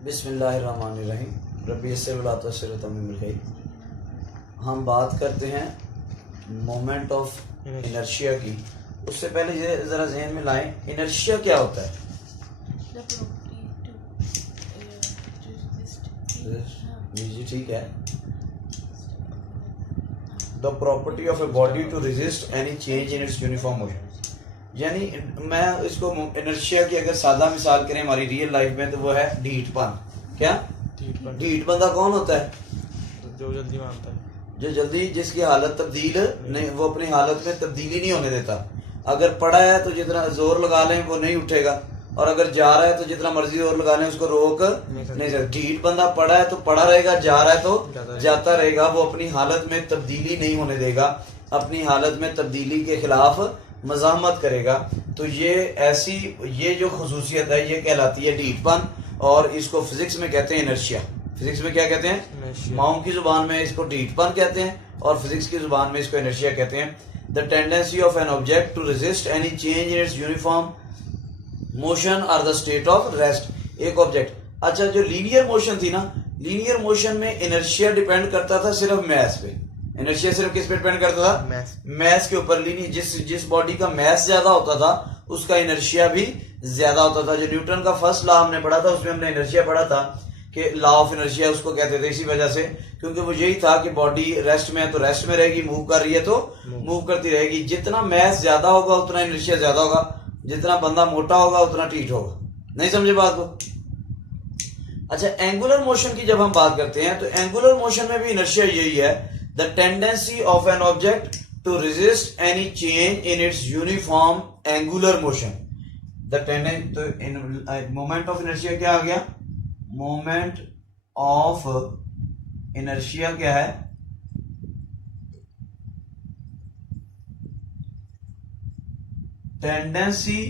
बिस्मिल्लाहिर्रहमानिर्रहीम रब्बी यस्सिर वला तुअस्सिर तम्मिम बिल खैर। हम बात करते हैं मोमेंट ऑफ इनर्शिया की। उससे पहले ये ज़रा जहन में लाएं, इनर्शिया क्या होता है? जी ठीक है। The property of a body to resist any change in its uniform motion. यानी मैं इसको इनर्शिया की अगर सादा मिसाल करें हमारी रियल लाइफ में तो वो है ढीठपन। क्या ढीठ बंदा कौन होता है? जो जल्दी मानता है, जो जल्दी जिसकी हालत तब्दील नहीं, वो अपनी हालत में तब्दीली नहीं होने देता। अगर पड़ा है तो जितना जोर लगा लें वो नहीं उठेगा, और अगर जा रहा है तो जितना मर्जी जोर लगा लें उसको रोक नहीं सकता। ढीठ बंदा पड़ा है तो पड़ा रहेगा, जा रहा है तो जाता रहेगा। वो अपनी हालत में तब्दीली नहीं होने देगा, अपनी हालत में तब्दीली के खिलाफ मज़ाहमत करेगा। तो ये जो खसूसियत है ये कहलाती है ढीठपन, और इसको फिजिक्स में कहते हैं इनर्शिया। फिजिक्स में क्या कहते हैं? माओ की जुबान में इसको ढीठपन कहते हैं और फिजिक्स की जुबान में इसको इनर्शिया कहते हैं। The tendency of an object to resist any change in its uniform motion or the state of rest. एक ऑब्जेक्ट, अच्छा जो लीनियर मोशन थी ना, लीनियर मोशन में इनर्शिया डिपेंड करता था सिर्फ मैस पे। इनर्शिया सिर्फ किस पे डिपेंड करता था? मैस के ऊपर। जिस बॉडी का मैस ज्यादा होता था उसका इनर्शिया भी ज्यादा होता था। जो न्यूटन का फर्स्ट लॉ हमने पढ़ा था उसमें हमने इनर्शिया पढ़ा था कि लॉ ऑफ इनर्शिया उसको कहते थे, इसी वजह से क्योंकि वो यही था कि बॉडी रेस्ट में है तो रेस्ट में रहेगी, मूव कर रही है तो मूव करती रहेगी। जितना मैस ज्यादा होगा उतना इनर्शिया ज्यादा होगा, जितना बंदा मोटा होगा उतना ढीठ होगा। नहीं समझे बात को? अच्छा, एंगुलर मोशन की जब हम बात करते हैं तो एंगुलर मोशन में भी इनर्शिया यही है, the tendency of an object to resist any change in its uniform angular motion. The tendency, तो मोमेंट ऑफ इनर्शिया क्या आ गया? मोमेंट ऑफ इनर्शिया क्या है? Tendency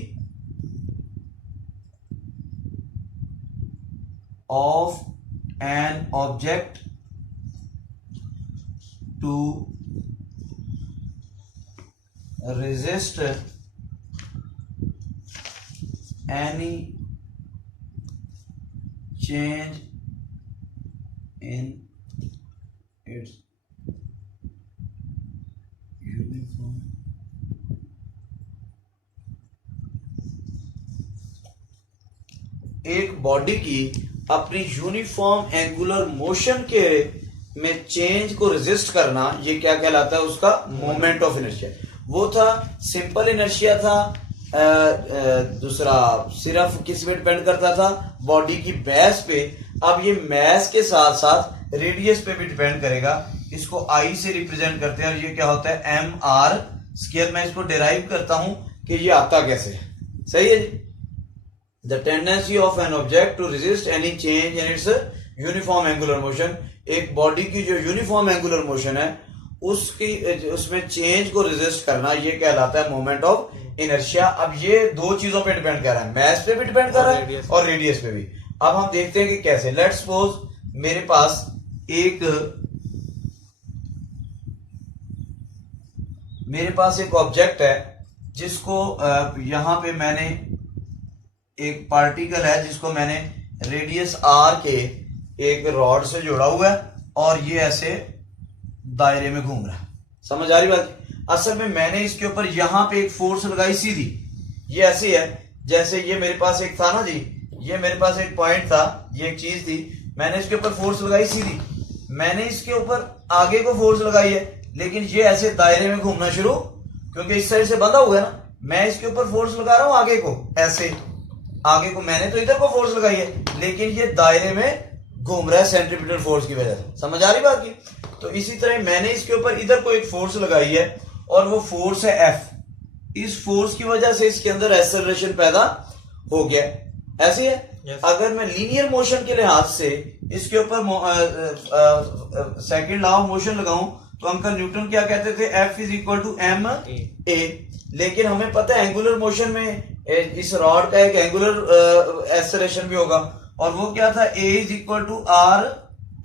of an object to resist any change in its uniform एक body की अपनी uniform angular motion के में चेंज को रेजिस्ट करना, ये क्या कहलाता है? उसका मोमेंट ऑफ इनर्शिया। वो था सिंपल इनर्शिया था, दूसरा सिर्फ किस पे डिपेंड करता था? बॉडी की मैस पे। अब ये मैस के साथ साथ रेडियस पे भी डिपेंड करेगा। इसको आई से रिप्रेजेंट करते हैं और ये क्या होता है? M R square. मैं इसको डिराइव करता हूं कि ये आता कैसे है। सही है जी। The tendency of an object to resist any change in its uniform angular motion. एक बॉडी की जो यूनिफॉर्म एंगुलर मोशन है उसमें चेंज को रेजिस्ट करना, ये कहलाता है मोमेंट ऑफ इनर्शिया। अब ये दो चीजों पे डिपेंड कर रहा है, मैस पे भी डिपेंड कर रहा है और रेडियस पे भी। अब हम देखते हैं कि कैसे। लेट्स सपोज मेरे पास एक ऑब्जेक्ट है जिसको यहां पे मैंने एक पार्टिकल है जिसको मैंने रेडियस आर के एक रॉड से जोड़ा हुआ है और ये ऐसे दायरे में घूम रहा है। समझ आ रही बात? असल में मैंने इसके ऊपर यहां पे एक फोर्स लगाई सीधी। ये ऐसी है जैसे ये मेरे पास एक था ना जी, ये मेरे पास एक पॉइंट था, ये एक चीज थी, मैंने इसके ऊपर फोर्स लगाई सीधी। मैंने इसके ऊपर आगे को फोर्स लगाई है, लेकिन ये ऐसे दायरे में घूमना शुरू, क्योंकि इस साइड से बंधा हुआ है ना। मैं इसके ऊपर फोर्स लगा रहा हूं आगे को, ऐसे आगे को मैंने तो इधर को फोर्स लगाई है, लेकिन ये दायरे में घूम रहा है सेंट्रीपिटल फोर्स की वजह से। समझ आ रही बात की? तो इसी तरह मैंने इसके ऊपर इधर को एक फोर्स लगाई है और वो फोर्स है एफ। इस फोर्स की वजह से इसके अंदर एक्सेलरेशन पैदा हो गया। ऐसे है। yes. अगर मैं लीनियर मोशन के लिहाज से इसके ऊपर सेकंड लॉ ऑफ मोशन लगाऊं तो अंकल न्यूटन क्या कहते थे? F is equal to M A. लेकिन हमें पता है एंगुलर मोशन में इस रॉड का एक एंगुलर एक्सेलरेशन भी होगा, और वो क्या था? A is equal to R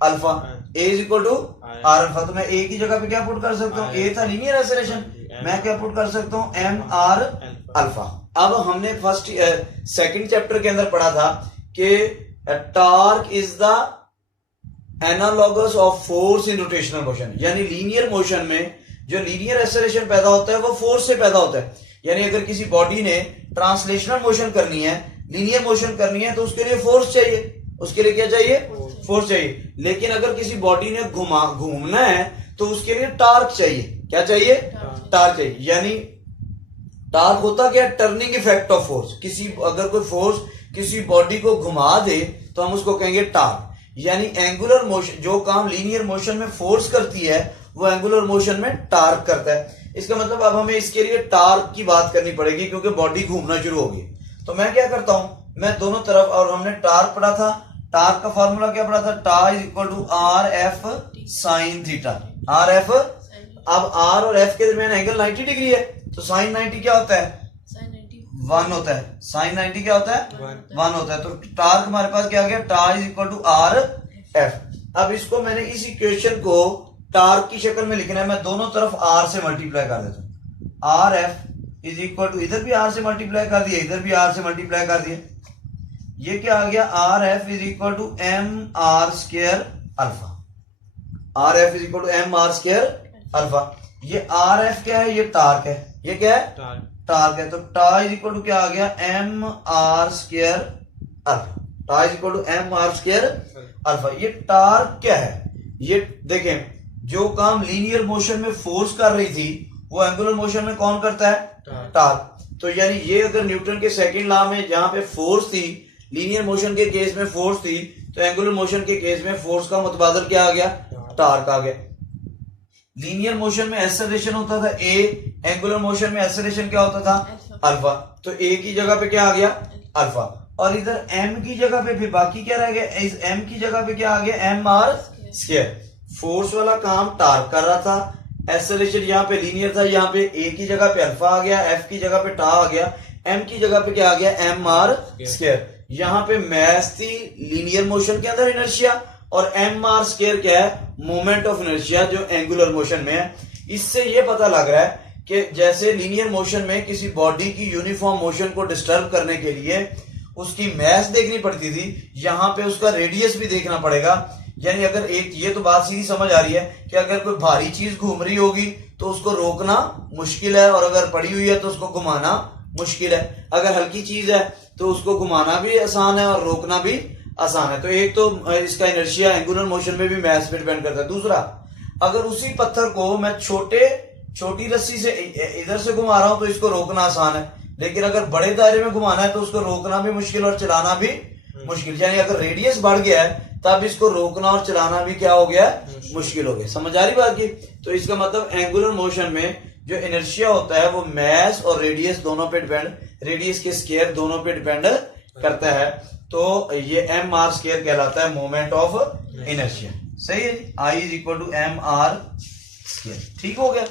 alpha. A is equal to R alpha. तो मैं ए की जगह पे क्या पुट कर सकता हूँ? ए था लीनियर एक्सेलरेशन, मैं क्या पुट कर सकता हूँ? M R alpha. अब हमने सेकंड चैप्टर के अंदर पढ़ा था कि torque is the analogous of force in rotational motion, यानी लीनियर मोशन में जो लीनियर एक्सेलरेशन पैदा होता है वो फोर्स से पैदा होता है। यानी अगर किसी बॉडी ने ट्रांसलेशनल मोशन करनी है, लीनियर मोशन करनी है, तो उसके लिए फोर्स चाहिए। उसके लिए क्या चाहिए? फोर्स चाहिए। लेकिन अगर किसी बॉडी ने घूमना है तो उसके लिए टार्क चाहिए। क्या चाहिए? टार्क चाहिए। यानी टार्क होता क्या? Turning effect of force. अगर कोई फोर्स किसी बॉडी को घुमा दे तो हम उसको कहेंगे टार्क। यानी एंगुलर मोशन, जो काम लीनियर मोशन में फोर्स करती है वो एंगुलर मोशन में टार्क करता है। इसका मतलब अब हमें इसके लिए टार्क की बात करनी पड़ेगी क्योंकि बॉडी घूमना शुरू होगी। तो मैं क्या करता हूं, मैं दोनों तरफ, और हमने टार्क पढ़ा था, टार्क का फॉर्मूला क्या पढ़ा था? Tau is equal to R F sine theta. R F, अब आर और एफ के दरमियान एंगल 90 डिग्री है, तो साइन 90 क्या होता है? 1 होता है। साइन 90 क्या होता है? 1 होता है। तो टार्क हमारे पास क्या आ गया? Tau is equal to R F. अब इसको मैंने इस इक्वेशन को टार्क की शक्ल में लिखना है, मैं दोनों तरफ आर से मल्टीप्लाई कर देता हूं। R F is equal to, इधर भी आर से मल्टीप्लाई कर दिया, इधर भी आर से मल्टीप्लाई कर दिया, ये क्या आ गया? R F is equal to M R square alpha. R F is equal to M R square alpha. ये आर एफ क्या है? ये टार्क है। ये क्या है? टार्क है। तो टा इज इक्वल टू क्या आ गया? M R square alpha. Tau is equal to M R square alpha. ये टार्क क्या है? ये देखें, जो काम लीनियर मोशन में फोर्स कर रही थी वो एंगुलर मोशन में कौन करता है? टार्क। तो यानी ये अगर न्यूटन के सेकंड लॉ में जहां पे फोर्स थी, लीनियर मोशन के केस में फोर्स थी, तो एंगुलर मोशन के केस में फोर्स का मुतबादल क्या आ गया? टार्क आ गया। लीनियर मोशन में एक्सेलरेशन होता था ए, एंगुलर मोशन में एक्सेलरेशन क्या होता था? अल्फा। तो ए की जगह पे क्या आ गया? अल्फा। और इधर एम की जगह पे फिर बाकी क्या रह गया? इस एम की जगह पे क्या आ गया? M R square. फोर्स वाला काम टार्क कर रहा था, एक्सेलरेशन यहाँ पे लीनियर था, यहाँ पे ए की जगह पे अल्फा आ गया, एफ की जगह पे टा आ गया, एम की जगह पे क्या आ गया? M R square. यहाँ पे मैथ थी लीनियर मोशन के अंदर इनर्शिया, और एम आर स्क्वायर क्या है? मोमेंट ऑफ इनर्शिया, जो एंगुलर मोशन में है। इससे ये पता लग रहा है कि जैसे लीनियर मोशन में किसी बॉडी की यूनिफॉर्म मोशन को डिस्टर्ब करने के लिए उसकी मैथ देखनी पड़ती थी, यहाँ पे उसका रेडियस भी देखना पड़ेगा। यानी अगर एक, ये तो बात सीधी समझ आ रही है कि अगर कोई भारी चीज घूम रही होगी तो उसको रोकना मुश्किल है, और अगर पड़ी हुई है तो उसको घुमाना मुश्किल है। अगर हल्की चीज है तो उसको घुमाना भी आसान है और रोकना भी आसान है। तो एक तो इसका इनर्शिया एंगुलर मोशन में भी मैथ पे डिपेंड करता है। दूसरा, अगर उसी पत्थर को मैं छोटी रस्सी से इधर से घुमा रहा हूं तो इसको रोकना आसान है, लेकिन अगर बड़े दायरे में घुमाना है तो उसको रोकना भी मुश्किल और चलाना भी मुश्किल। यानी अगर रेडियस बढ़ गया है तब इसको रोकना और चलाना भी क्या हो गया? मुश्किल हो गया। समझ आ रही बात की? तो इसका मतलब एंगुलर मोशन में जो इनर्शिया होता है वो मास और रेडियस दोनों पे डिपेंड, रेडियस के स्क्वायर दोनों पे डिपेंड करता है। तो ये एम आर स्क्वायर कहलाता है मोमेंट ऑफ इनर्शिया। सही है? I is equal to M R square. ठीक हो गया।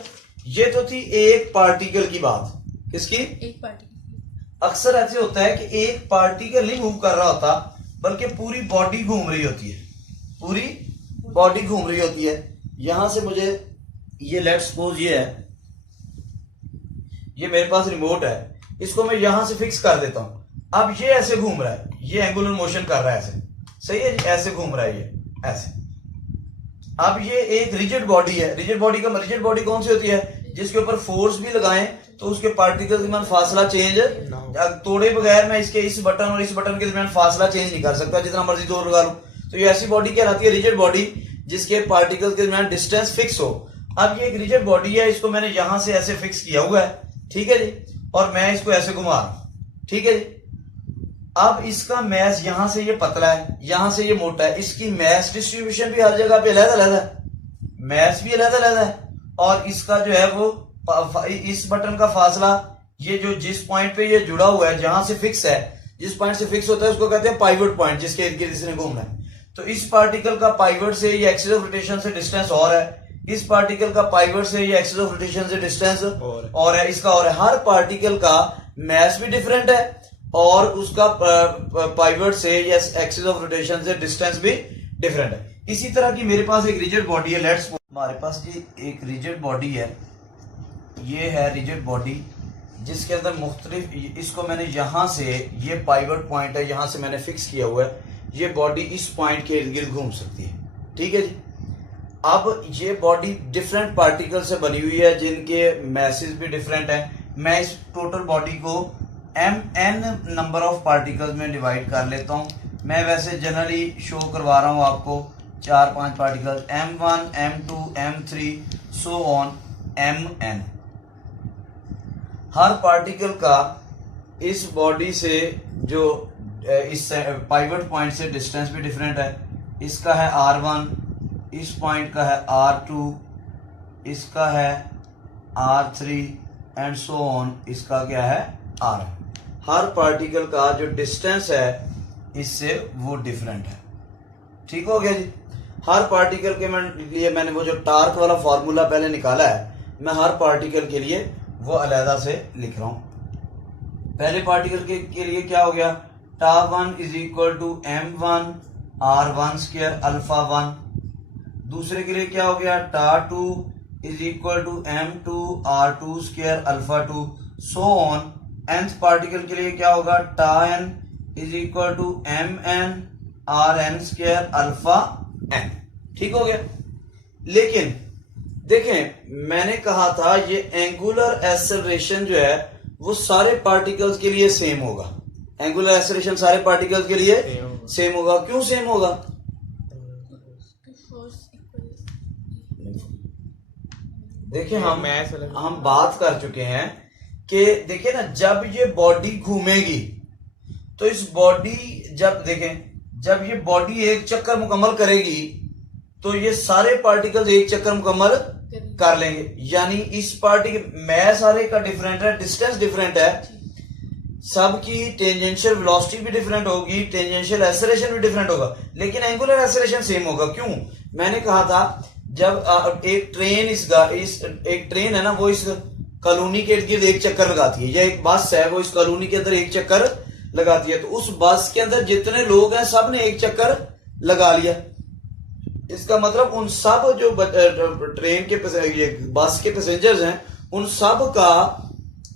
ये तो थी एक पार्टिकल की बात। किसकी? एक पार्टिकल। अक्सर ऐसे होता है कि एक पार्टिकल नहीं मूव कर रहा होता बल्कि पूरी बॉडी घूम रही होती है, पूरी बॉडी घूम रही होती है। यहां से मुझे ये लेट सपोज ये है, ये मेरे पास रिमोट है, इसको मैं यहां से फिक्स कर देता हूं। अब ये ऐसे घूम रहा है, ये एंगुलर मोशन कर रहा है ऐसे। सही है? ऐसे घूम रहा है ये ऐसे। अब ये एक रिजिड बॉडी है। रिजिड बॉडी कौन सी होती है? जिसके ऊपर फोर्स भी लगाएं तो उसके पार्टिकल के दरमियान फासला चेंज तोड़े बगैर मैं इसके इस बटन और इस बटन के दरमियान फासला चेंज नहीं कर सकता, जितना मर्जी जोर लगा लूं। तो ये ऐसी बॉडी कहलाती है रिजिड बॉडी, जिसके पार्टिकल के दरमियान डिस्टेंस फिक्स हो। अब ये एक रिजिड बॉडी है, इसको मैंने यहां से ऐसे फिक्स किया हुआ है, ठीक है जी, और मैं इसको ऐसे घुमा रहा हूं, ठीक है जी। अब इसका मैस यहां से ये पतला है, यहां से ये मोटा है, इसकी मैस डिस्ट्रीब्यूशन भी हर जगह पे अलग-अलग है, मैस भी अलग-अलग है, और इसका जो है वो इस बटन का फासला, ये जो जिस पॉइंट पे ये जुड़ा हुआ है, जहां से फिक्स है, जिस पॉइंट से फिक्स होता है उसको कहते हैं पाइवट पॉइंट, जिसके इर्द गिर्द इसने घूमना है। तो इस पार्टिकल का पाइवट से ये एक्सिस ऑफ रोटेशन से डिस्टेंस और है, इस पार्टिकल का पाइवट से ये एक्सिस ऑफ रोटेशन से डिस्टेंस और है, इसका और है। हर पार्टिकल का मैस भी डिफरेंट है और उसका पाइवट से या एक्सिस ऑफ रोटेशन से डिस्टेंस भी डिफरेंट है। इसी तरह की मेरे पास एक रिजिड बॉडी है, लेट्स हमारे पास ये एक रिजिड बॉडी है, ये है रिजिड बॉडी, जिसके अंदर मुख्तलिफ, इसको मैंने यहां से, ये पाइवट पॉइंट है, यहां से मैंने फिक्स किया हुआ है, ये बॉडी इस पॉइंट के इर्द गिर्द घूम सकती है। ठीक है जी। अब ये बॉडी डिफरेंट पार्टिकल से बनी हुई है जिनके मैसेज भी डिफरेंट है। मैं इस टोटल बॉडी को n नंबर ऑफ पार्टिकल्स में डिवाइड कर लेता हूं। मैं वैसे जनरली शो करवा रहा हूं आपको 4-5 particles, m1 m2 m3 so on mn। Her particle का इस बॉडी से जो इस पाइवट पॉइंट से डिस्टेंस भी डिफरेंट है। इसका है r1, इस पॉइंट का है r2, इसका है r3 एंड सो ऑन, इसका क्या है r। हर पार्टिकल का जो डिस्टेंस है इससे वो डिफरेंट है। ठीक हो गया जी। हर पार्टिकल के लिए मैंने वो जो टार्क वाला फॉर्मूला पहले निकाला है, मैं हर पार्टिकल के लिए वो अलहदा से लिख रहा हूं। पहले पार्टिकल के लिए क्या हो गया, टा1 is equal to m1 r1 square alpha 1। दूसरे के लिए क्या हो गया, टा2 is equal to m2 r2 square alpha 2 so on. nth particle के लिए क्या होगा, tau n is equal to mn rn square alpha n। ठीक हो गया। लेकिन देखें, मैंने कहा था ये एंगुलर एक्सेलरेशन जो है वो सारे पार्टिकल्स के लिए सेम होगा। एंगुलर एक्सेलरेशन सारे पार्टिकल्स के लिए सेम होगा। क्यों सेम होगा, देखिए हम बात कर चुके हैं कि देखिए ना, जब ये बॉडी घूमेगी तो इस बॉडी जब ये बॉडी एक चक्कर मुकम्मल करेगी तो ये सारे पार्टिकल्स एक चक्कर मुकम्मल कर लेंगे। यानी इस पार्टिकल मैस सारे का डिफरेंट है, डिस्टेंस डिफरेंट है, सबकी टेंजेंशियल वेलोसिटी भी डिफरेंट होगी, टेंजेंशियल एक्सेलरेशन भी डिफरेंट होगा, लेकिन एंगुलर एक्सेलरेशन सेम होगा। क्यों, मैंने कहा था जब एक ट्रेन है ना, वो इस कॉलोनी के इर्द गिर्द एक चक्कर लगाती है, या एक बस है वो इस कॉलोनी के अंदर एक चक्कर लगाती है, तो उस बस के अंदर जितने लोग हैं सब ने एक चक्कर लगा लिया। इसका मतलब उन सब जो ट्रेन के बस के पैसेंजर्स हैं उन सब का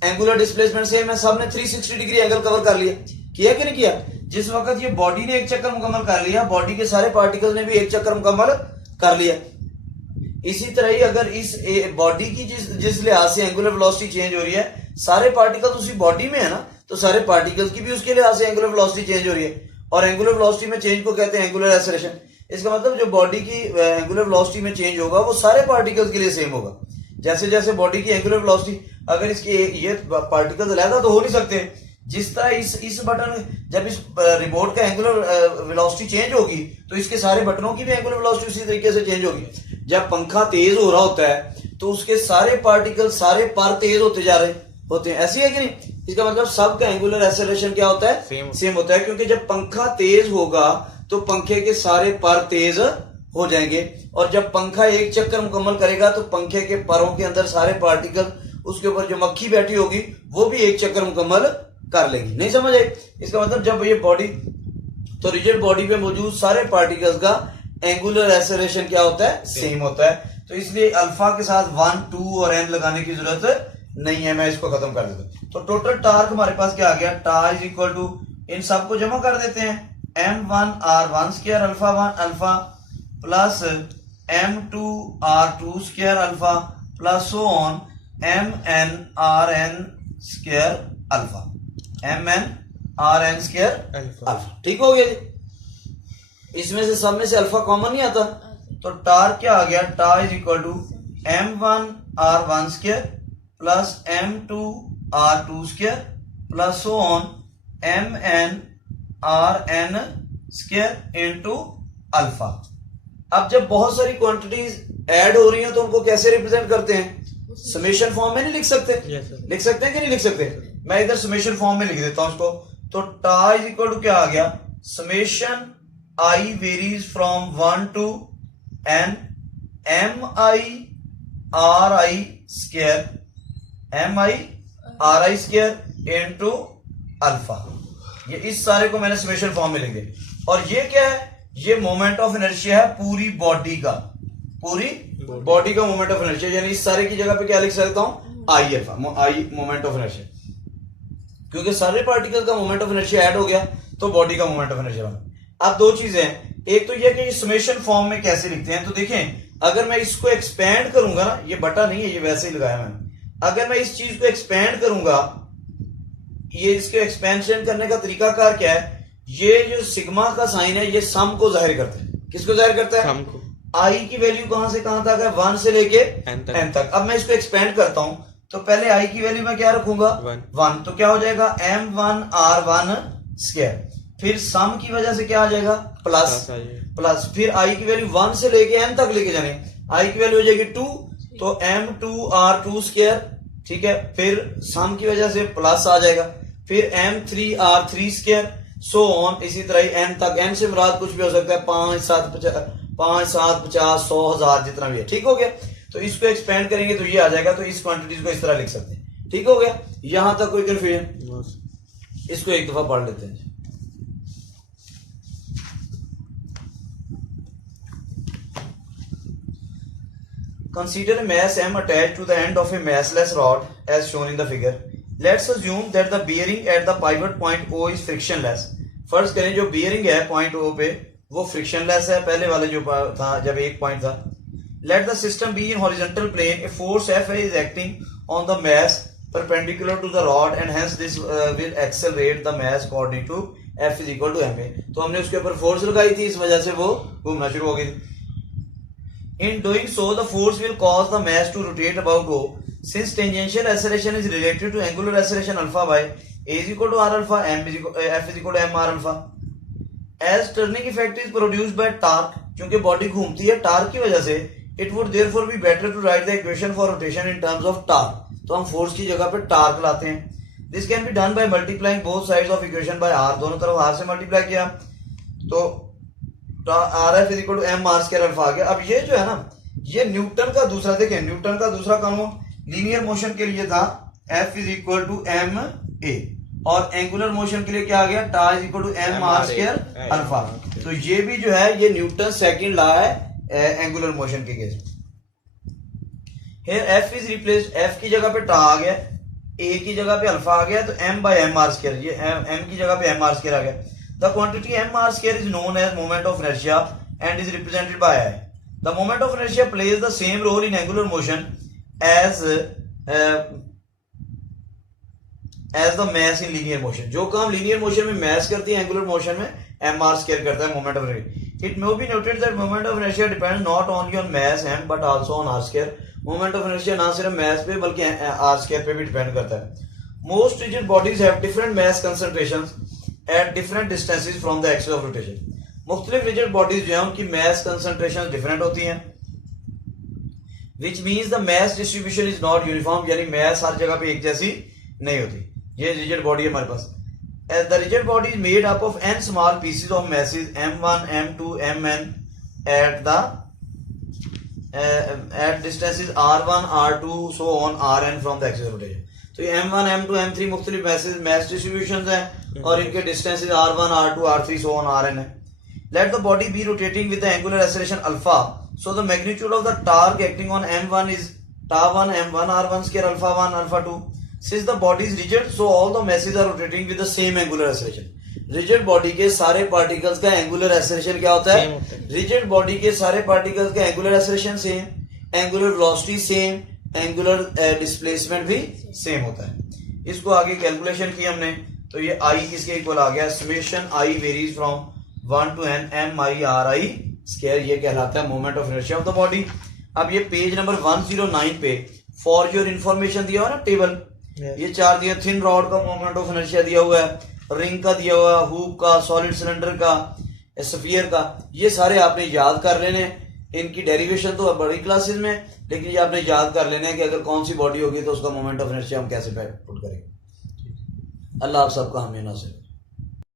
एंगुलर डिस्प्लेसमेंट सेम है, सब ने 360 डिग्री एंगल कवर कर लिया। किया कि नहीं किया। जिस वक्त ये बॉडी ने एक चक्कर मुकम्मल कर लिया, बॉडी के सारे पार्टिकल्स ने भी एक चक्कर मुकम्मल कर लिया। इसी तरह ही अगर इस बॉडी की जिस लिहाज से एंगुलर वेलोसिटी चेंज हो रही है, सारे पार्टिकल्स उसी बॉडी में है ना, तो सारे पार्टिकल्स की भी उसके लिहाज से एंगुलर वेलोसिटी चेंज हो रही है, और एंगुलर वेलोसिटी में चेंज को कहते हैं एंगुलर एक्सेलरेशन। इसका मतलब जो बॉडी की एंगुलर वेलोसिटी में चेंज होगा वो सारे पार्टिकल्स के लिए सेम होगा। जैसे जैसे बॉडी की एंगुलर वेलोसिटी, अगर इसके ये पार्टिकल्स अलग तो हो नहीं सकते, जिस तरह इस बटन, जब इस रिमोट का एंगुलर वेलोसिटी चेंज होगी तो इसके सारे बटनों की भी एंगुलर वेलोसिटी उसी तरीके से चेंज होगी। जब पंखा तेज हो रहा होता है तो उसके सारे पार्टिकल, सारे पर तेज होते जा रहे होते हैं, ऐसी है कि नहीं। इसका मतलब सबका एंगुलर एक्सेलरेशन क्या होता है, सेम होता है, क्योंकि जब पंखा तेज होगा तो पंखे के सारे पर तेज हो जाएंगे, और जब पंखा एक चक्कर मुकम्मल करेगा तो पंखे के परों के अंदर सारे पार्टिकल, उसके ऊपर जो मक्खी बैठी होगी वो भी एक चक्कर मुकम्मल कर लेगी। नहीं समझ आई। इसका मतलब जब ये बॉडी, तो रिजिड बॉडी पे मौजूद सारे पार्टिकल्स का एंगुलर एक्सेलरेशन क्या होता है, सेम होता है। तो इसलिए अल्फा के साथ 1, 2 और n लगाने की जरूरत नहीं है। मैं इसको खत्म कर देता हूं। तो टोटल टार्क हमारे पास क्या आ गया, टा इज इक्वल टू, इन सबको जमा कर देते हैं, m1 r1 square alpha 1 alpha plus m2 r2 square alpha plus so on mn rn square alpha, mn rn square alpha. ठीक हो गया जी। इसमें से सब में से अल्फा कॉमन नहीं आता, तो टार क्या आ गया, tau is equal to m1 r1 square plus m2 r2 square plus so on mn rn square into alpha. अब जब बहुत सारी क्वांटिटीज ऐड हो रही हैं तो उनको कैसे रिप्रेजेंट करते हैं, समेशन फॉर्म में नहीं लिख सकते। लिख सकते हैं कि नहीं लिख सकते। मैं इधर समेशन फॉर्म में लिख देता हूं इसको। तो टा इज इक्वल टू क्या आ गया, summation I varies from 1 to n m i r i square into alpha. ये इस सारे को मैंने समेशन फॉर्म में लिख दिया। और ये क्या है, ये मोमेंट ऑफ इनर्शिया है पूरी बॉडी का, पूरी बॉडी का मोमेंट ऑफ इनर्शिया। यानी इस सारे की जगह पे क्या लिख सकता हूं, I F, I moment of inertia, क्योंकि सारे पार्टिकल का मोमेंट ऑफ इनर्शिया ऐड हो गया तो बॉडी का मोमेंट ऑफ इनर्शिया बना। अब दो चीजें हैं, एक तो यह कि ये समेशन फॉर्म में कैसे लिखते हैं। तो देखें अगर मैं इसको एक्सपेंड करूंगा ना, ये बटा नहीं है, ये वैसे ही लगाया मैंने, अगर मैं इस चीज को एक्सपेंड करूंगा, ये इसके एक्सपेंशन करने का तरीकाकार क्या है, ये जो सिग्मा का साइन है ये सम को जाहिर करता है। किसको जाहिर करता है? सम को। आई की वैल्यू कहां से कहां तक है? 1 से लेके n तक। n तक। अब मैं इसको एक्सपेंड करता हूं, तो पहले आई की वैल्यू मैं क्या रखूंगा? 1। तो क्या हो जाएगा? m1r1 square. फिर सम की वजह से क्या आ जाएगा? प्लस। फिर आई की वैल्यू 1 से लेके n तक लेके जाने, आई की वैल्यू हो जाएगी 2, तो m2r2 स्क्वायर, ठीक है। फिर सम की वजह से प्लस आ जाएगा, फिर m3r3 स्क्वायर, सो ऑन, इसी तरह n तक। n से मुराद कुछ भी हो सकता है, 5, 7, 50, 100, 1000 जितना भी है, ठीक हो गया। तो इसको एक्सपेंड करेंगे तो ये आ जाएगा, तो इस क्वांटिटीज को इस तरह लिख सकते हैं, ठीक हो गया। यहां तक कोई कंफ्यूजन? इसको एक दफा पढ़ लेते हैं। Consider a mass m attached to the end of a massless rod as shown in the figure. Let's assume that the bearing at the pivot point O is frictionless. फर्ज करें जो bearing है पॉइंट O पे वो frictionless है, पहले वाले जो था जब एक पॉइंट था। Let the system be in horizontal plane. A force F is acting on the mass perpendicular to the rod and hence this will accelerate the mass according to F is equal to ma. तो हमने उसके ऊपर force लगाई थी, इस वजह से वो घूमना शुरू हो गई थी। In doing so, the force will cause the mass to rotate about O. Since tangential acceleration is related to angular acceleration alpha by A is equal to R alpha, F is equal to m R alpha. As turning effect is produced by torque, क्योंकि body घूमती है torque की वजह से, it would therefore be better to write the equation for rotation in terms of torque. तो हम force की जगह पे टार्क लाते हैं। This can be done by multiplying both sides of equation by R. दोनों तरफ R से मल्टीप्लाई किया तो R F is equal to M R square alpha आ गया। अब ये जो है ना, ये न्यूटन का दूसरा, देखें न्यूटन का दूसरा कानून लीनियर मोशन के लिए था F is equal to M A, और एंगुलर मोशन के लिए क्या आ गया? Tau is equal to M R square alpha. तो ये भी जो है ये न्यूटन सेकंड लॉ है एंगुलर मोशन के केस में। Here F is replaced, F की जगह पे टा आ गया, ए की जगह पे अल्फा आ गया, तो M by M R square, ये एम की जगह पे एम आर स्क्वायर आ गया। The quantity mr square is known as moment of inertia and is represented by I. The moment of inertia plays the same role in angular motion as the mass in linear motion. जो काम linear motion में mass करती है angular motion में mr square करता है moment of inertia. It may be noted that moment of inertia depends not only on mass m but also on r square. Moment of inertia ना सिर्फ mass पे बल्कि r square पे भी depend करता है। Most rigid bodies have different mass concentrations at different distances from the axis of rotation. मुख्तलिफ rigid bodies जो है उनकी mass concentration different होती हैं, which means the mass distribution is not uniform, यानी mass हर जगह पे एक जैसी नहीं होती। ये रिजिड बॉडी है हमारे पास। The rigid body is made up of n small pieces of masses m1, m2, mn at the at distances r1, r2, so on rn from the axis of rotation. तो ये m1, m2, m3 मुख्तलिफ mass distributions हैं और इनके distances r1, r2, r3, so on rn है। Let the body be rotating with the angular acceleration alpha. So the magnitude of the torque acting on m1 is ta1 m1 r1 square alpha 1 alpha 2. Since the body is rigid, so all the masses are rotating with the same angular acceleration. Rigid body के सारे particles का angular acceleration क्या होता है? Rigid body के सारे particles का angular acceleration same, angular velocity same, angular displacement भी सेम होता है। इसको आगे कैलकुलेशन की हमने, तो ये आई किसके इक्वल आ गया? Summation I varies from 1 to n m i r i square, ये कहलाता है moment of inertia of the body. अब ये पेज नंबर 109 पे फॉर योर इंफॉर्मेशन दिया हुआ ना टेबल, ये चार दिया, थिन रॉड का मोमेंट ऑफ इनर्शिया दिया हुआ है, रिंग का दिया हुआ है, हुप का, सॉलिड सिलेंडर का, स्फीयर का, ये सारे आपने याद कर लेने। इनकी डेरिवेशन तो बड़ी क्लासेस में, लेकिन ये आपने याद कर लेना है कि अगर कौन सी बॉडी होगी तो उसका मोमेंट ऑफ इनर्शिया हम कैसे पुट करेंगे। अल्लाह आप सबका हमें ना से